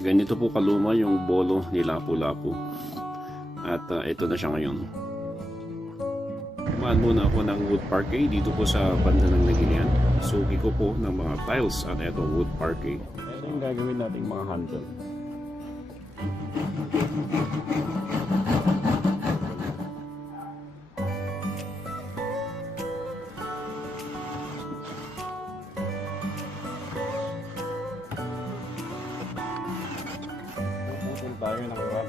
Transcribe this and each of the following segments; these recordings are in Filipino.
Ganito po kaluma yung bolo ni Lapu-Lapu. At ito na siya ngayon. Kumaan muna ako ng wood parquet dito po sa banda ng Naginian. Suki ko po ng mga tiles at ito wood parquet. Ito yung gagawin nating mga handle. Puputol tayo ng wrap.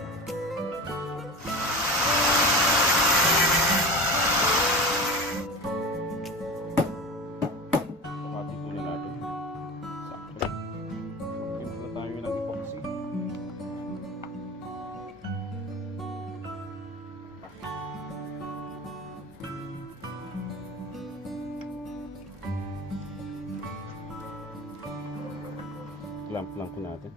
Clamp lang po natin.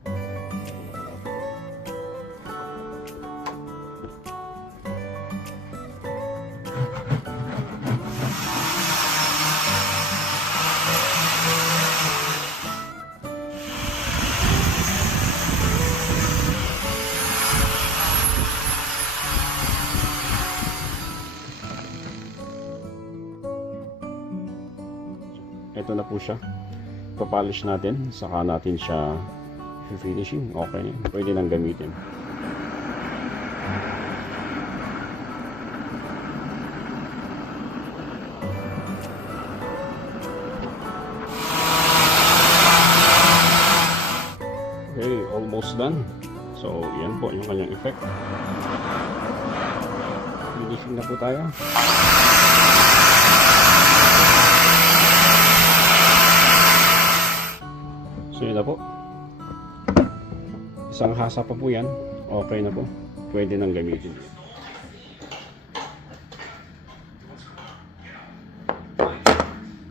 Ito na po siya. Papolish natin, saka natin siya finishing. Okay na, pwede nang gamitin. Okay, almost done. So yan po yung kanyang effect. Finishing na po tayo. So yun na po. Isang hasa pa po yan. Okay na po. Pwede nang gamitin.